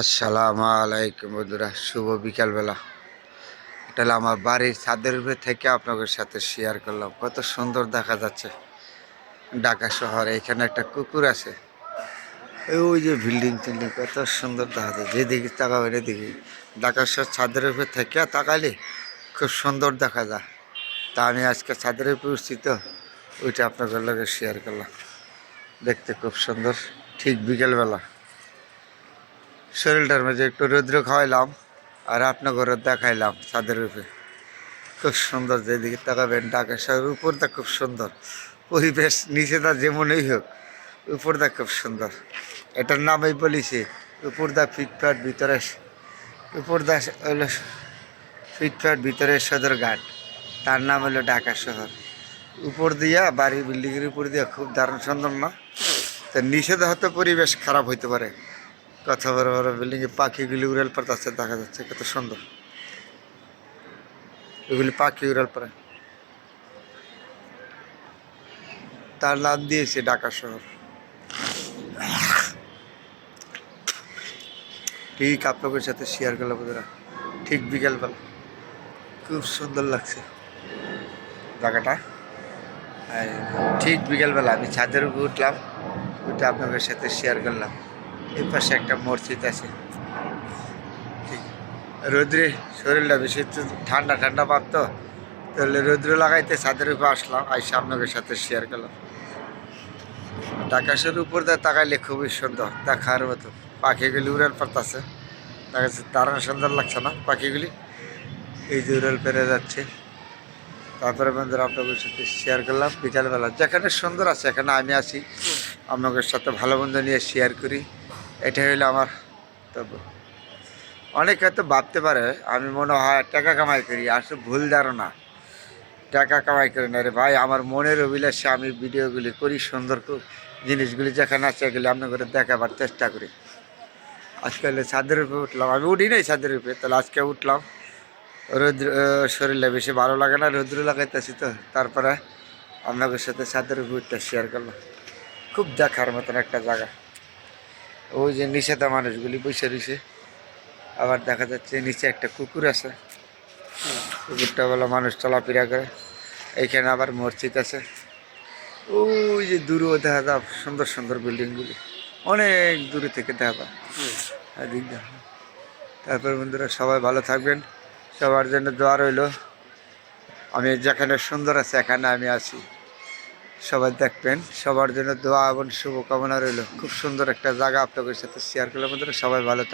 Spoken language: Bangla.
আসসালামু আলাইকুম বন্ধুরা, শুভ বিকালবেলা। এটা হলো আমার বাড়ির ছাদের উপর থেকে আপনাদের সাথে শেয়ার করলাম। কত সুন্দর দেখা যাচ্ছে ঢাকা শহরে। এখানে একটা কুকুর আছে, ওই যে বিল্ডিং টিল্ডিং কত সুন্দর দেখা যায়। যেদিকে তাকাবেন এদিকে ঢাকা শহর ছাদের উপর থেকে তাকালে খুব সুন্দর দেখা যায়। তা আমি আজকে ছাদের উপর উঠছি, তো ওইটা আপনাদের লগে শেয়ার করলাম। দেখতে খুব সুন্দর। ঠিক বিকেলবেলা শরীরটার মাঝে একটু রৌদ্র খাওয়াইলাম আর আপনাদেরও দেখাইলাম ছাদের উপরে। খুব সুন্দর, যেদিকে তাকাবেন ঢাকা শহরের উপরটা খুব সুন্দর। পরিবেশ নিচেটা যেমনই হোক, উপরটা খুব সুন্দর। এটার নামই বলিছে উপরদা ফিটফাট ভিতরে, উপরদা হলো ফিটফাট ভিতরে সদরঘাট। তার নাম হলো ঢাকা শহর। উপর দিয়া বাড়ি বিল্ডিংয়ের উপর দিয়া খুব দারুণ সুন্দর না? তো নিষেধ হয়তো পরিবেশ খারাপ হইতে পারে। কত বড় বড় বিল্ডিংয়ে পাখিগুলি উড়াল পাতাচ্ছে, দেখা যাচ্ছে কত সুন্দর। এগুলি পাখি উড়াল পারে, তার নাম দিয়েছে ঢাকা শহর। ঠিক আপনাদের সাথে শেয়ার করলাম বন্ধুরা, ঠিক বিকেলবেলা খুব সুন্দর লাগছে জায়গাটা। আর ঠিক বিকেলবেলা আমি ছাদের উপর উঠলাম, ওইটা আপনাদের সাথে শেয়ার করলাম। এই পাশে একটা মসজিদ আছে। ঠিক রৌদ্রে শরীরটা বেশি একটু ঠান্ডা ঠান্ডা ভাব, তো তাহলে রৌদ্র লাগাইতে ছাদের উপর আসলাম, আইসা আপনাদের সাথে শেয়ার করলাম। আকাশের উপর দিয়ে তাকাইলে খুবই সুন্দর দেখার মতো। পাখিগুলি উড়াল পারতেছে, দেখা যাচ্ছে দারুণ সুন্দর লাগছে না পাখিগুলি? এই যে উড়াল পেরে যাচ্ছে। তারপরে বন্ধুরা আপনাদের সাথে শেয়ার করলাম বিকালবেলা, যেখানে সুন্দর আছে এখানে আমি আছি, আপনাদের সাথে ভালো মন্দ নিয়ে শেয়ার করি। এটাই হলো আমার তব। অনেকে হয়তো ভাবতে পারে আমি মনে হয় টাকা কামাই করি, আসলে ভুল ধারণা। টাকা কামাই করি না রে ভাই, আমার মনের অভিলাষে আমি ভিডিওগুলি করি, সুন্দর জিনিসগুলি যেখানে আছে এগুলি আপনাদের দেখাবার চেষ্টা করি। আজকে ছাদের উপরে উঠলাম, আমি উঠি নাই ছাদের উপরে, তাহলে আজকে উঠলাম। রৌদ্র শরীরে বেশি ভালো লাগে না, রৌদ্র লাগাইতেছি, তো তারপরে আপনাদের সাথে ছাদের উপর উঠতে শেয়ার করলাম। খুব দেখার মতন একটা জায়গা। ওই যে নিষেধা মানুষগুলি বসে রয়েছে, আবার দেখা যাচ্ছে নিচে একটা কুকুর আছে। কুকুরটা বলে মানুষ চলাফেরা করে। এইখানে আবার মসজিদ আছে। ওই যে দূরেও দেখা যায় সুন্দর সুন্দর বিল্ডিংগুলি, অনেক দূরে থেকে দেখা যায়। এদিক দেখা। তারপর বন্ধুরা সবাই ভালো থাকবেন, সবার জন্য দোয়া রইল। আমি যেখানে সুন্দর আছে এখানে আমি আছি, সবাই দেখবেন। সবার জন্য দোয়া এবং শুভকামনা রইল। খুব সুন্দর একটা জায়গা আপনাদের সাথে শেয়ার করলাম বন্ধুরা, সবাই ভালো থাকবেন।